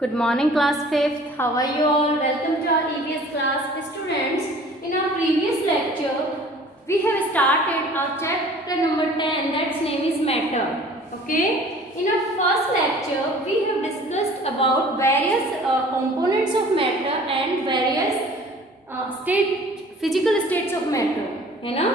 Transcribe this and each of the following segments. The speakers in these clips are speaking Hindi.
Good morning, class 5th. How are you all? Welcome to our EVS class. Students, in our previous lecture, we have started our chapter number 10, that's name is matter. Okay? In our first lecture, we have discussed about various components of matter and various physical states of matter. है ना?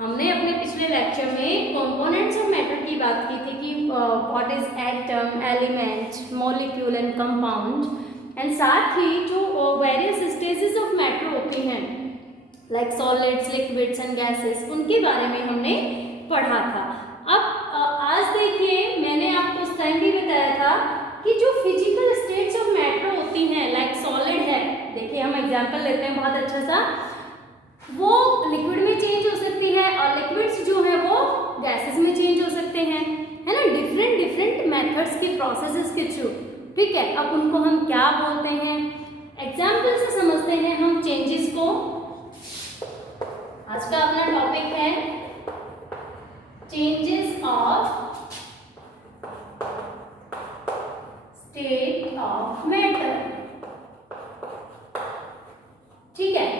हमने अपने पिछले लेक्चर में कंपोनेंट्स ऑफ मैटर की बात की थी कि what is atom, element, molecule and compound and साथ ही जो वेरियस स्टेजेस ऑफ मैटर होती हैं like solids, liquids and gases, उनके बारे में हमने पढ़ा था। अब आज देखिए, मैंने आपको उस टाइम भी बताया था कि जो फिजिकल स्टेट्स ऑफ मैटर होती हैं लाइक सॉलिड है, देखिए हम एग्जांपल लेते हैं बहुत अच्छा सा, वो लिक्विड में चेंज हो सकती है और लिक्विड्स जो है वो गैसेस में चेंज हो सकते हैं, है ना, डिफरेंट मेथड्स के प्रोसेसेस के थ्रू। ठीक है, अब उनको हम क्या बोलते हैं, एग्जाम्पल से समझते हैं हम चेंजेस को। आज का अपना टॉपिक है changes of state of matter. ठीक है,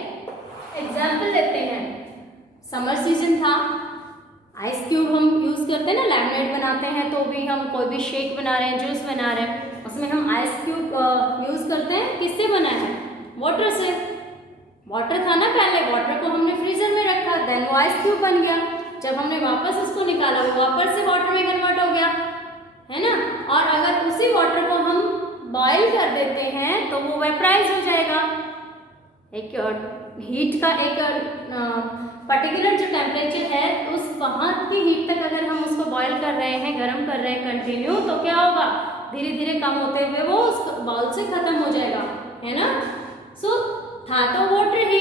एग्जाम्पल लेते हैं, समर सीजन था, आइस क्यूब हम यूज करते हैं ना, लेमनेड बनाते हैं तो भी हम कोई भी शेक बना रहे हैं, जूस बना रहे हैं, उसमें हम आइस क्यूब यूज करते हैं। किससे बना है? वाटर से। वाटर था ना पहले, वाटर को हमने फ्रीजर में रखा, देन वो आइस क्यूब बन गया। जब हमने वापस उसको निकाला वो वापस से वाटर में कन्वर्ट हो गया, है ना। और अगर उसी वाटर को हम बॉयल कर देते हैं तो वो वेपराइज हो जाएगा। एक हीट का एक पर्टिकुलर जो टेम्परेचर है उस वहाँ की हीट तक अगर हम उसको बॉयल कर रहे हैं, गर्म कर रहे हैं कंटिन्यू, तो क्या होगा, धीरे धीरे कम होते हुए वो उस बाउल से खत्म हो जाएगा, है ना। सो था तो वाटर ही।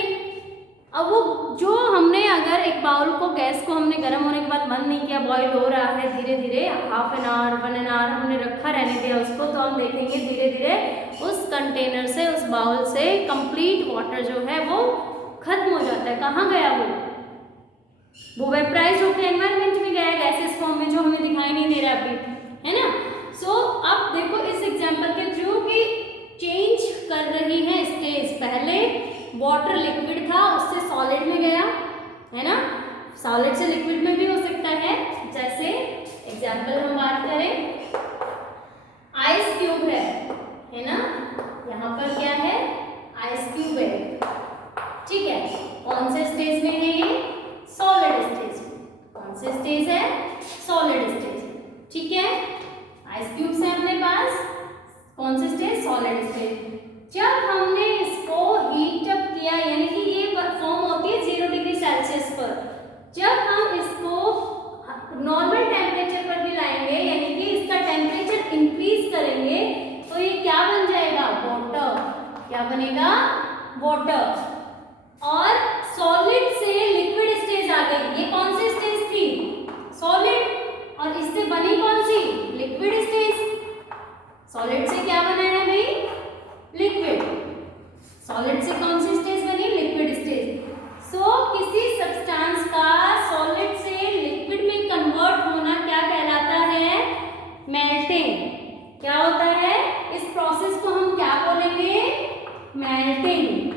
अब वो जो हमने अगर एक बाउल को, गैस को हमने गर्म होने के बाद बंद नहीं किया, बॉयल हो रहा है धीरे धीरे, half an hour 1 an hour हमने रखा रहने दिया उसको, तो हम देखेंगे धीरे धीरे उस कंटेनर से, उस बाउल से कंप्लीट वाटर जो है वो खत्म हो जाता है। कहाँ गया वो वेपराइज होकर एनवायरमेंट में गया, गैसेस फॉर्म में, जो हमें दिखाई नहीं दे रहा अभी, है ना। सो अब देखो इस एग्जाम्पल के थ्रू कि चेंज कर रही है स्टेज। पहले वाटर लिक्विड था, उससे सॉलिड में गया, है ना, सॉलिड से लिक्विड में भी हो सकता है। जैसे एग्जाम्पल हम बात करें, आइस क्यूब है ना, यहाँ पर क्या है, आइस क्यूब है। ठीक है, कौन से स्टेज में है ये? सॉलिड स्टेज में। कौन से स्टेज है? Solid stage. ठीक है, आइस क्यूब्स है अपने पास, कौन से स्टेज? Solid stage. जब हमने इसको हीट अप किया, यानी कि ये फॉर्म होती है 0 डिग्री सेल्सियस पर, जब हम इसको नॉर्मल टेम्परेचर पर भी लाएंगे, यानी कि इसका टेम्परेचर इंक्रीज करेंगे, तो ये क्या बन जाएगा? वाटर। क्या बनेगा? वाटर। और सॉलिड से लिक्विड स्टेज आ गई। ये कौन सी स्टेज थी? सॉलिड। और इससे बनी कौन सी? Liquid stage. सॉलिड से क्या बना है भाई? लिक्विड। सॉलिड से कौन सी स्टेज बनी? Liquid stage. सो किसी सब्सटेंस का सॉलिड से लिक्विड में कन्वर्ट होना क्या कहलाता है? मेल्टिंग। क्या होता है? इस प्रोसेस को हम क्या बोलेंगे? मेल्टिंग।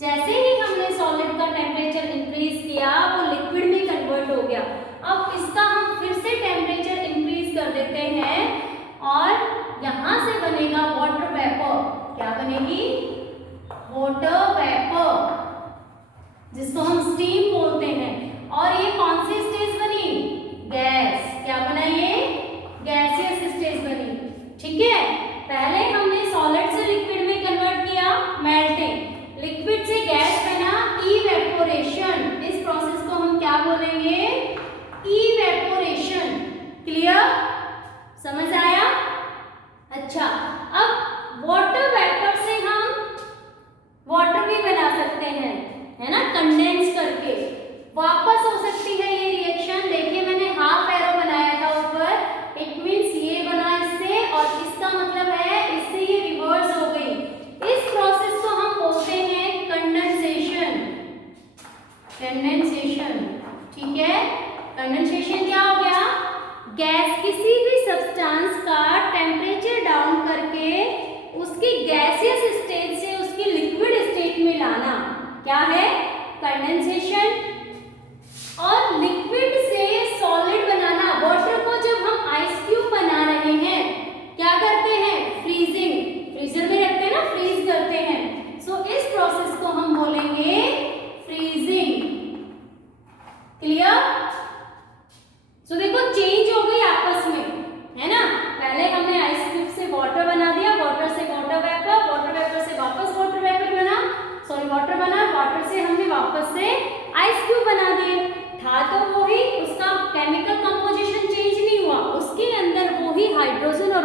जैसे ही हमने सॉलिड का टेम्परेचर इंक्रीज किया, वो लिक्विड में कन्वर्ट हो गया। अब इसका हम फिर से टेम्परेचर इंक्रीज कर देते हैं और यहां से बनेगा वाटर वेपर। क्या बनेगी? वाटर वेपर, जिसको हम स्टीम बोलते हैं। और ये कौन सी स्टेज बनी? गैस। क्या बना ये? गैसियस स्टेज बनी। ठीक है, पहले हमने सॉलिड से लिक्विड में कन्वर्ट किया, मेल्टिंग। लिक्विड से गैस बना, इवेपोरेशन। इस प्रोसेस को हम क्या बोलेंगे? इवेपोरेशन। क्लियर? समझ आया? अच्छा, अब वाटर वेपर से हम वाटर भी बना सकते हैं, है ना, कंडेंस करके। वापस हो सकती है ये रिएक्शन। देखिए मैंने हाफ एरो बनाया था ऊपर, इट मींस ये बना इससे, और इसका मतलब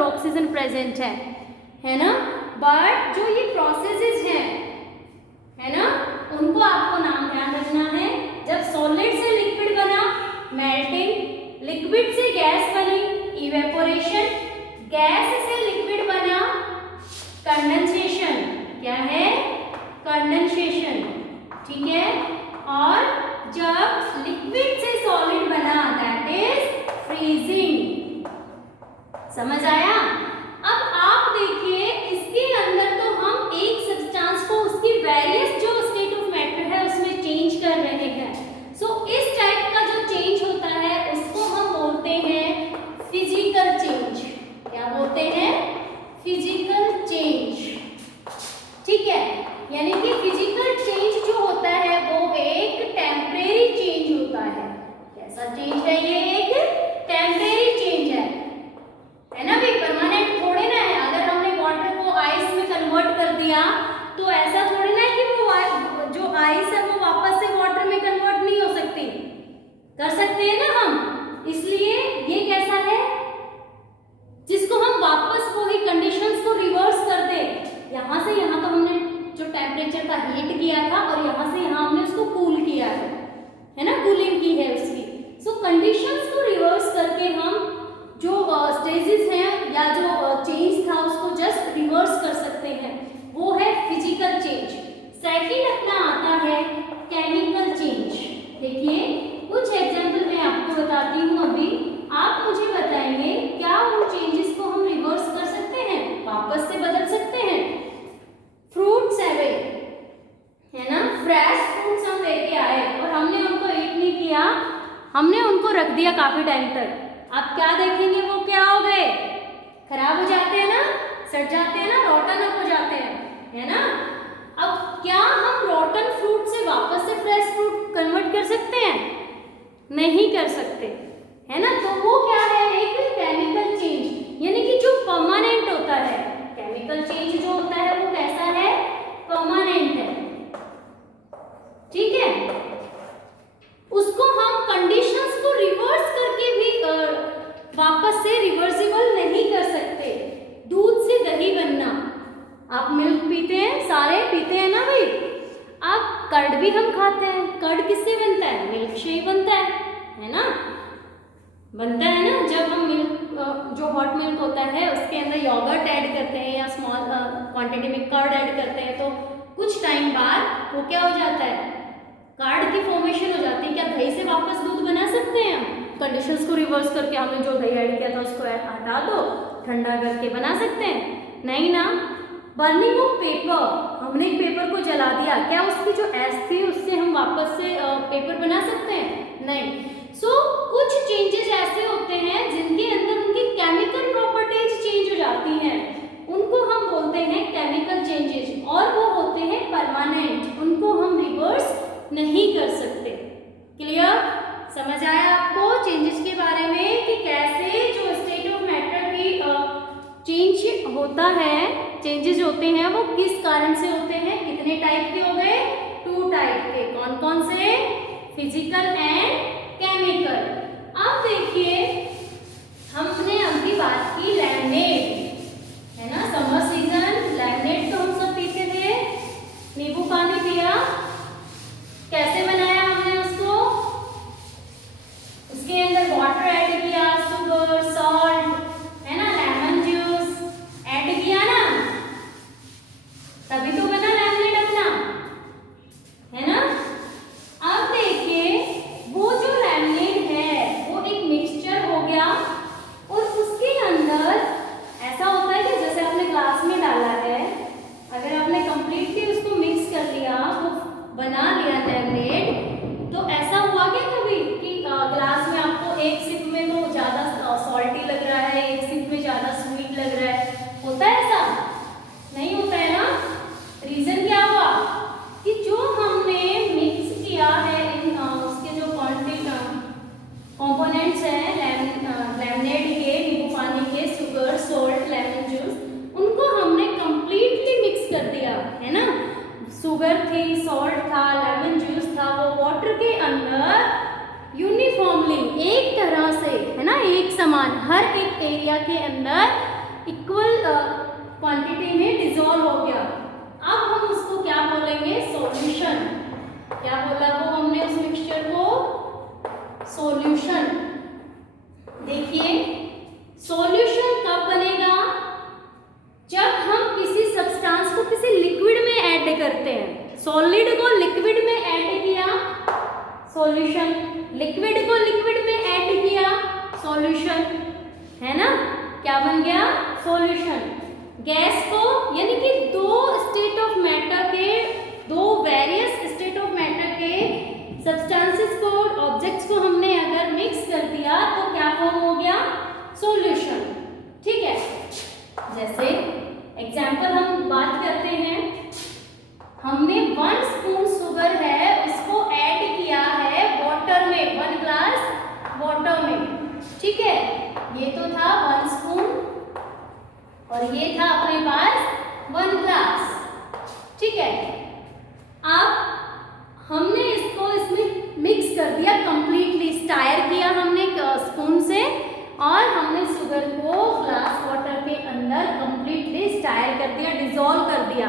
ऑक्सीजन प्रेजेंट है ना। बट जो ये प्रोसेसेस हैं, है ना, उनको आपको नाम ध्यान रखना है। जब सॉलिड से लिक्विड बना, मेल्टिंग, लिक्विड से गैस बनी, इवेपोरेशन, गैस से लिक्विड बना, कंडेंसेशन, क्या है, कंडेंसेशन, ठीक है। और जब लिक्विड से सॉलिड बना, दैट इज फ्रीजिंग। समझ आया। अब आप देखिए इसके अंदर तो हम एक सब्सटेंस को उसकी वेरियस जो स्टेट ऑफ मैटर है उसमें चेंज कर रहे हैं। सो इस टाइप का जो चेंज होता है उसको हम बोलते हैं फिजिकल चेंज। क्या बोलते हैं, फिजिकल चेंज, ठीक है। यानी कि फिजिकल चेंज जो होता है वो एक टेम्परेरी चेंज होता है। कैसा चेंज है ये, एक टेम्परेरी चेंज है ना भाई, परमानेंट थोड़े ना है। अगर हमने वाटर को आइस में कन्वर्ट कर दिया तो ऐसा थोड़ी ना है कि वो जो आइस है वो वापस से वाटर में कन्वर्ट नहीं हो सकती, कर सकते हैं ना हम। इसलिए ये कैसा है, जिसको हम वापस वही कंडीशंस को रिवर्स कर दे। यहाँ से यहाँ तो हमने जो टेम्परेचर का हीट किया था और यहाँ से यहाँ हमने उसको कूल किया है ना, कूलिंग की है उसकी। सो कंडीशंस को रिवर्स करके हम जो स्टेजेस हैं या जो चेंज था उसको जस्ट रिवर्स कर सकते हैं, वो है फिजिकल चेंज। सेकंड अपना आता है केमिकल चेंज। देखिए कुछ एग्जांपल मैं आपको बताती हूँ अभी, आप मुझे बताएंगे क्या उन चेंजेस को हम रिवर्स कर सकते हैं, वापस से बदल सकते हैं। फ्रूट्स है ना, फ्रेश फ्रूट्स हम लेके आए और हमने उनको ईट नहीं किया, हमने उनको रख दिया काफी टाइम तक। आप क्या देखेंगे, वो क्या हो गए, खराब हो जाते हैं ना, सड़ जाते हैं ना, रोटन अप हो जाते हैं, है ना। अब क्या हम रोटन फ्रूट से वापस से फ्रेश फ्रूट कन्वर्ट कर सकते हैं, नहीं कर सकते, है ना। तो वो क्या है, एक केमिकल चेंज, यानी कि जो परमानेंट होता है। केमिकल चेंज जो होता है वो कैसा है, परमानेंट है, ठीक है। उसको हम कंडीशंस को रिवर्स करके भी वापस से रिवर्सिबल नहीं कर सकते। दूध से दही बनना, आप मिल्क पीते हैं, सारे पीते हैं ना भाई। अब कर्ड भी हम खाते हैं, कर्ड किससे बनता है, मिल्क से ही बनता है ना, बनता है ना। जब हम मिल्क जो हॉट मिल्क होता है उसके अंदर योगर्ट ऐड करते हैं या स्मॉल क्वांटिटी में कर्ड ऐड करते हैं तो कुछ टाइम बाद वो क्या हो जाता है, कर्ड की फॉर्मेशन हो जाती है। क्या दही से वापस दूध बना सकते हैं हम, कंडीशंस को रिवर्स करके हमने जो दही ऐड किया था उसको हटा दो, ठंडा करके बना सकते हैं, नहीं ना। बर्निंग ऑफ पेपर, हमने एक पेपर को जला दिया, क्या उसकी जो एश थी उससे हम वापस से पेपर बना सकते हैं, नहीं। सो कुछ चेंजेस ऐसे होते हैं जिनके अंदर उनकी केमिकल प्रॉपर्टीज चेंज हो जाती हैं, उनको हम बोलते हैं केमिकल चेंजेस, और वो होते हैं परमानेंट, उनको हम रिवर्स नहीं कर सकते। क्लियर, समझ आया आपको चेंजेस के बारे में कि कैसे जो स्टेट ऑफ मैटर की चेंज होता है, चेंजेस होते हैं वो किस कारण से होते हैं। कितने टाइप के हो गए, 2 टाइप के, कौन कौन से, फिजिकल एंड केमिकल। अब देखिए हमने अभी बात की लेमनेड, है ना, समर सीजन लेमनेड तो हम सब पीते थे, नींबू पानी पिया, कैसे बनाया हमने उसको, उसके अंदर वाटर ऐड किया, शुगर, सॉल्ट, है ना, लेमन जूस ऐड किया ना, तभी तो बना लेमनेड अपना, है ना। अब देखिए वो जो लेमनेड है वो एक मिक्सचर हो गया और उसके अंदर ऐसा होता है कि जैसे आपने ग्लास में डाला है, अगर आपने कंप्लीटली उसको मिक्स कर लिया, वो बना लिया लेमनेड, तो ऐसा हुआ क्या कभी कि ग्लास में आपको एक सिप में तो ज़्यादा सॉल्टी लग रहा है, एक सिप में ज़्यादा स्वीट लग रहा है, होता है ऐसा, नहीं होता है ना। रीज़न क्या हुआ कि जो हमने मिक्स किया है इन उसके जो कंपोनेंट्स हैं लेमनेड के, नींबू पानी के, शुगर, सॉल्ट, लेमन जूस, उनको हमने कंप्लीटली मिक्स कर दिया, है ना। शुगर थी, सॉल्ट था, लेमन जूस था, वो वाटर के अंदर यूनिफॉर्मली एक तरह से, है ना, एक समान हर एक एरिया के अंदर इक्वल क्वांटिटी में डिसॉल्व हो गया। अब हम उसको क्या बोलेंगे, सॉल्यूशन। क्या बोला वो हमने उस मिक्सचर को, सॉल्यूशन। देखिए सॉल्यूशन कब बनेगा, जब हम किसी सब्सटेंस को किसी लिक्विड में ऐड करते हैं। सॉलिड को लिक्विड में ऐड किया, सॉल्यूशन। लिक्विड को लिक्विड में ऐड किया, सॉल्यूशन, है ना, क्या बन गया, सॉल्यूशन। गैस को, यानी कि दो स्टेट ऑफ मैटर के, दो वेरियस स्टेट ऑफ मैटर के सब्सटेंसेस को, ऑब्जेक्ट्स को हमने अगर मिक्स कर दिया तो क्या फॉर्म हो गया, सॉल्यूशन। ठीक है, जैसे एग्जांपल हम बात करते हैं, हमने 1 स्पून शुगर है उसको ऐड किया है वाटर में, 1 ग्लास वाटर में। ठीक है, ये तो था 1 स्पून और ये था अपने पास 1 ग्लास। ठीक है, अब हमने इसको इसमें मिक्स कर दिया कंप्लीटली, स्टायर किया हमने स्पून से, और हमने शुगर को ग्लास वाटर के अंदर कंप्लीटली स्टायर कर दिया, डिसॉल्व कर दिया।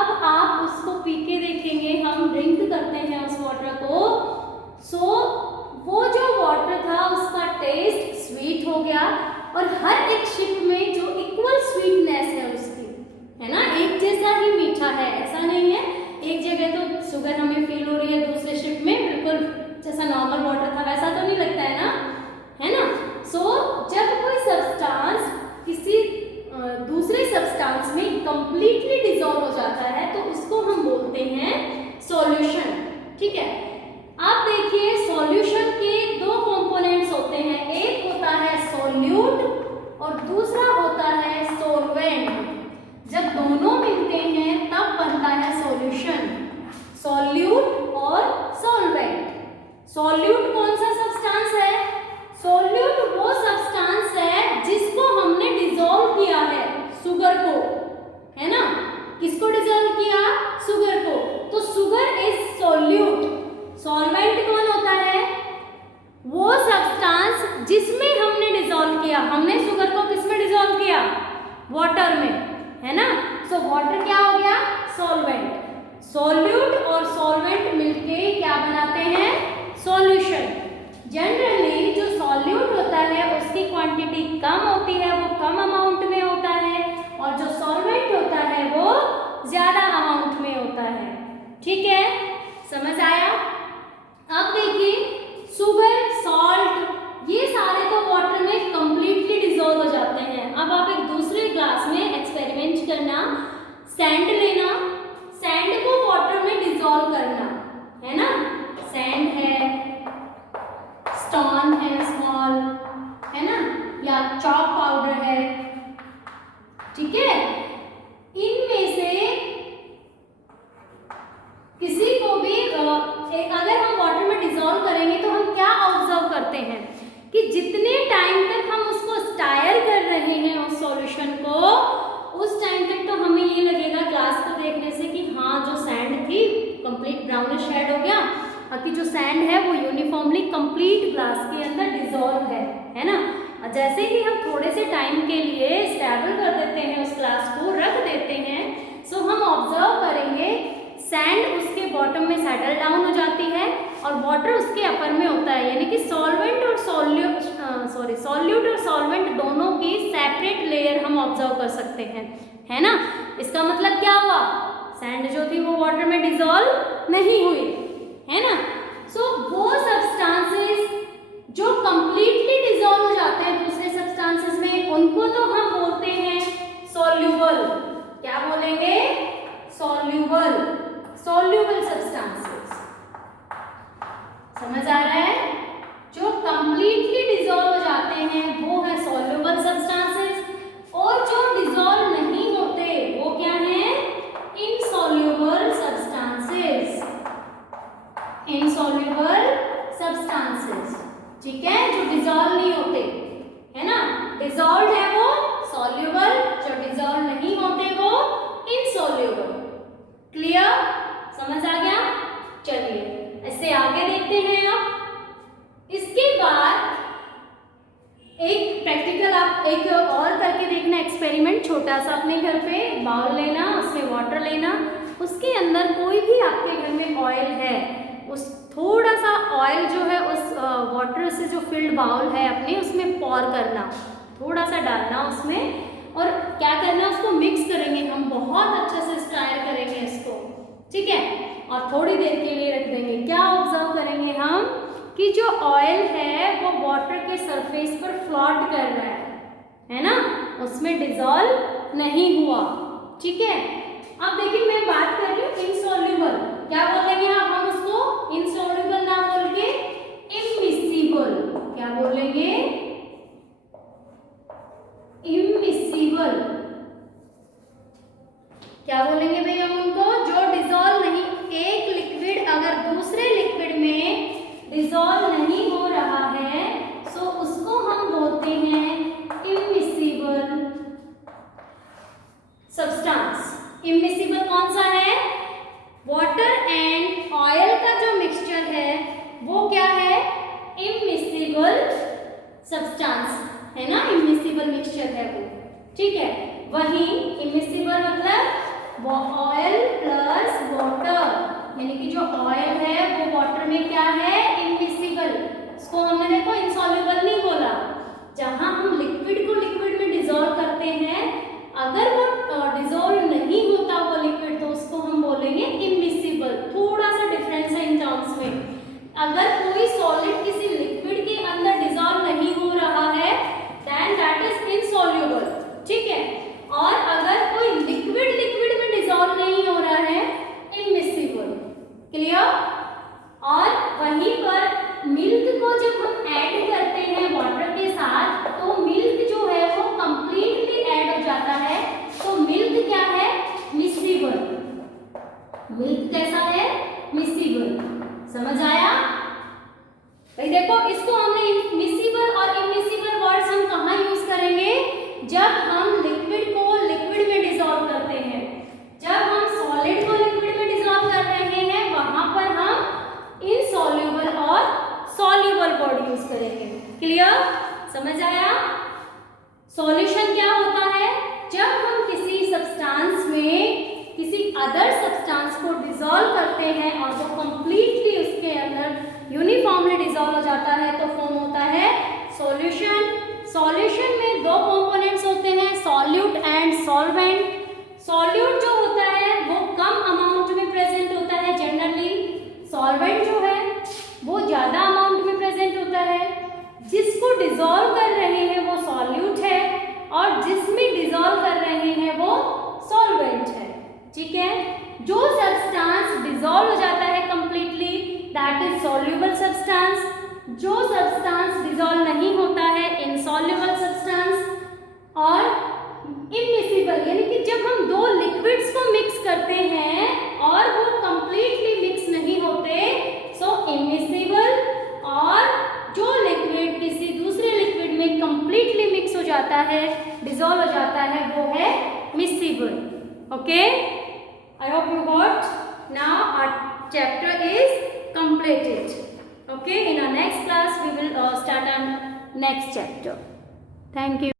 अब आप उसको पी के देखेंगे, हम ड्रिंक करते हैं उस वाटर को, सो वो जो वाटर था उसका टेस्ट स्वीट हो गया, और हर एक शिप में जो इक्वल स्वीटनेस है उसकी, है ना, एक जैसा ही मीठा है, ऐसा नहीं है एक जगह तो शुगर हमें फील हो रही है, दूसरे शिप में बिल्कुल जैसा नॉर्मल वाटर था वैसा तो नहीं लगता है ना, है ना। सो जब कोई सब्सटेंस किसी दूसरे सब्सटेंस में कंप्लीटली डिसॉल्व हो जाता है तो उसको हम बोलते हैं सॉल्यूशन। ठीक है, आप देखिए सॉल्यूशन के 2 कंपोनेंट्स होते हैं, एक होता है सॉल्यूट और दूसरा होता है सॉल्वेंट। जब दोनों मिलते हैं तब बनता है सॉल्यूशन, सॉल्यूट और सॉल्वेंट। सॉल्यूट कौन सा सब्सटेंस है, सॉल्यूट वो सब्सटेंस है जिसको हमने डिसॉल्व किया है, शुगर को, है ना, किसको डिसॉल्व किया, शुगर को, तो शुगर इज सॉल्यूट। सॉल्वेंट कौन होता है, वो सब्सटेंस जिसमें हमने डिसॉल्व किया, हमने शुगर को किसमें डिसॉल्व किया, वाटर में, है ना। सो वाटर क्या हो गया, सॉल्वेंट। सॉल्यूट और सॉल्वेंट मिलके क्या बनाते हैं, सॉल्यूशन। जनरली जो सॉल्यूट होता है उसकी क्वांटिटी कम होती है, वो कम अमाउंट में होता है, और जो सॉल्वेंट होता है वो ज्यादा अमाउंट में होता है। ठीक है, समझ आया। अब देखिए शुगर, सॉल्ट, ये सारे तो वाटर में कंप्लीटली डिसॉल्व हो जाते हैं। अब आप एक दूसरे ग्लास में एक्सपेरिमेंट करना, सैंड लेना, सैंड को वाटर में डिसॉल्व करना, है ना, सैंड है, स्टोन है स्मॉल, है ना, या चॉक पाउडर है। ठीक है, इनमें से किसी को भी अगर हम वाटर में डिसॉल्व करेंगे तो हम क्या ऑब्जर्व करते हैं कि जितने टाइम तक हम उसको स्टायर कर रहे हैं उस सॉल्यूशन को, उस टाइम तक तो हमें ये लगेगा ग्लास को देखने से कि हाँ जो सैंड थी कंप्लीट ब्राउनिश शेड हो गया, बाकी जो सैंड है वो यूनिफॉर्मली कंप्लीट ग्लास के अंदर डिसॉल्व है ना। और जैसे ही हम थोड़े से टाइम के लिए स्टेबल कर देते हैं उस ग्लास को, रख देते हैं, सो हम ऑब्जर्व करेंगे सैंड उसके बॉटम में सेटल डाउन हो जाती है और वाटर उसके अपर में होता है, यानी कि सॉल्वेंट और सॉल्यूट और सॉल्वेंट दोनों की सेपरेट लेयर हम ऑब्जर्व कर सकते हैं, है ना। इसका मतलब क्या हुआ, सैंड जो थी वो वाटर में डिसॉल्व नहीं हुई, है ना। सो वो सब्सटेंसेस जो कंप्लीटली डिसॉल्व हो जाते हैं दूसरे सब्सटेंसेस में, उनको तो हम बोलते हैं सॉल्यूबल। क्या बोलेंगे, सॉल्यूबल, सॉल्यूबल सब्सटेंसेस। समझ आ रहा है, जो कंप्लीटली डिसॉल्व हो जाते हैं वो है सॉल्यूबल सब्सटेंसेस, और जो डिसॉल्व नहीं होते वो क्या है, इनसॉल्यूबल सब्सटेंसेस, इनसॉल्यूबल सब्सटेंसेस। ठीक है, जो डिसॉल्व नहीं होते, है ना, डिसॉल्व है वो सॉल्यूबल स्टूडेंट छोटा सा अपने घर पे बाउल लेना, उसमें वाटर लेना, उसके अंदर कोई भी आपके घर में ऑयल है, उस थोड़ा सा ऑयल जो है उस वाटर से जो फिल्ड बाउल है अपने उसमें पॉर करना, थोड़ा सा डालना उसमें और क्या करना है उसको मिक्स करेंगे हम, बहुत अच्छे से स्टायर करेंगे इसको, ठीक है। और थोड़ी देर के लिए रख देंगे। क्या ऑब्जर्व करेंगे हम कि जो ऑयल है वो वाटर के सरफेस पर फ्लोट कर रहा है ना, उसमें डिजॉल्व नहीं हुआ, ठीक है। अब देखिए मैं बात कर रही हूँ इनसॉल्युबल, क्या बोलेंगे हम उसको, इनसॉल्युबल ना बोल के इमिसिबल, क्या बोलेंगे, इमिसिबल, क्या बोलेंगे भैया उनको, जो डिजॉल्व नहीं, एक लिक्विड अगर दूसरे लिक्विड में डिजॉल्व नहीं हो रहा है सो उसको हम बोलते हैं इमिसिबल सब्सटेंस। इमिसिबल कौन सा है, वाटर एंड ऑयल का जो मिक्सचर है वो क्या है, इमिसिबल सब्सटेंस है ना, इमिसिबल मिक्सचर है वो, ठीक है। वही इमिसिबल मतलब वो ऑयल प्लस वाटर, यानी कि जो ऑयल है वो वाटर में क्या है, इमिसिबल, इसको हमने देखो इनसॉल्युबल नहीं बोला। जहां हम लिक्विड को लिक्विड में डिसॉल्व करते हैं, अगर वो डिसॉल्व नहीं होता वो लिक्विड तो उसको हम बोलेंगे इमिसिबल। थोड़ा सा डिफरेंस है इन टर्म्स में। अगर कोई सॉलिड किसी लिक्विड के अंदर डिसॉल्व नहीं हो रहा है देन दैट इज इनसॉल्युबल, ठीक है। और अगर कोई लिक्विड लिक्विड में डिसॉल्व नहीं हो रहा है, इमिसिबल, क्लियर। और वहीं पर मिल्क को जब हम ऐड करते हैं वाटर के साथ तो मिल्क जो है वो कंप्लीटली ऐड हो जाता है, तो मिल्क क्या है, मिसिबल, मिल्क कैसा है, मिसिबल, समझ आया भाई। देखो इसको हमने मिसिबल और इमिसिबल वर्ड्स हम कहाँ यूज करेंगे, जब हम लिक्विड को लिक्विड में डिसॉल्व करते हैं, जब हम सॉलिड को लिक्विड में डिसॉल्व कर रहे हैं वहां पर हम इनसॉल्युबल और सॉल्युबल वर्ड यूज करेंगे, क्लियर, समझ आया। सॉल्यूशन क्या होता है, जब हम किसी सब्सटेंस में किसी अदर सब्सटेंस को डिसॉल्व करते हैं और वो कंप्लीटली उसके अंदर यूनिफॉर्मली डिसॉल्व हो जाता है तो फॉर्म होता है सॉल्यूशन। सॉल्यूशन में दो कंपोनेंट्स होते हैं, सॉल्यूट एंड सॉल्वेंट। सॉल्यूट जो होता है वो कम अमाउंट में प्रेजेंट होता है जनरली, सॉल्वेंट जो है वो ज्यादा अमाउंट में प्रेजेंट होता है। जिसको डिसॉल्व कर रहे हैं वो सॉल्यूट है और जिसमें डिसॉल्व कर रहे हैं वो सॉल्वेंट है, ठीक है। जो सब्सटेंस डिसॉल्व हो जाता है completely that is soluble substance, जो सब्सटेंस डिसॉल्व नहीं होता है इनसॉल्युबल सब्सटेंस। और इमिसिबल यानी कि जब हम दो लिक्विड्स को मिक्स करते हैं और वो कंप्लीटली मिक्स नहीं होते सो इमिसिबल, और जो लिक्विड किसी दूसरे लिक्विड में कंप्लीटली मिक्स हो जाता है, डिसॉल्व हो जाता है, वो है miscible, okay. I hope you got, now our chapter is completed, okay। In our next class we will start on next chapter. Thank you.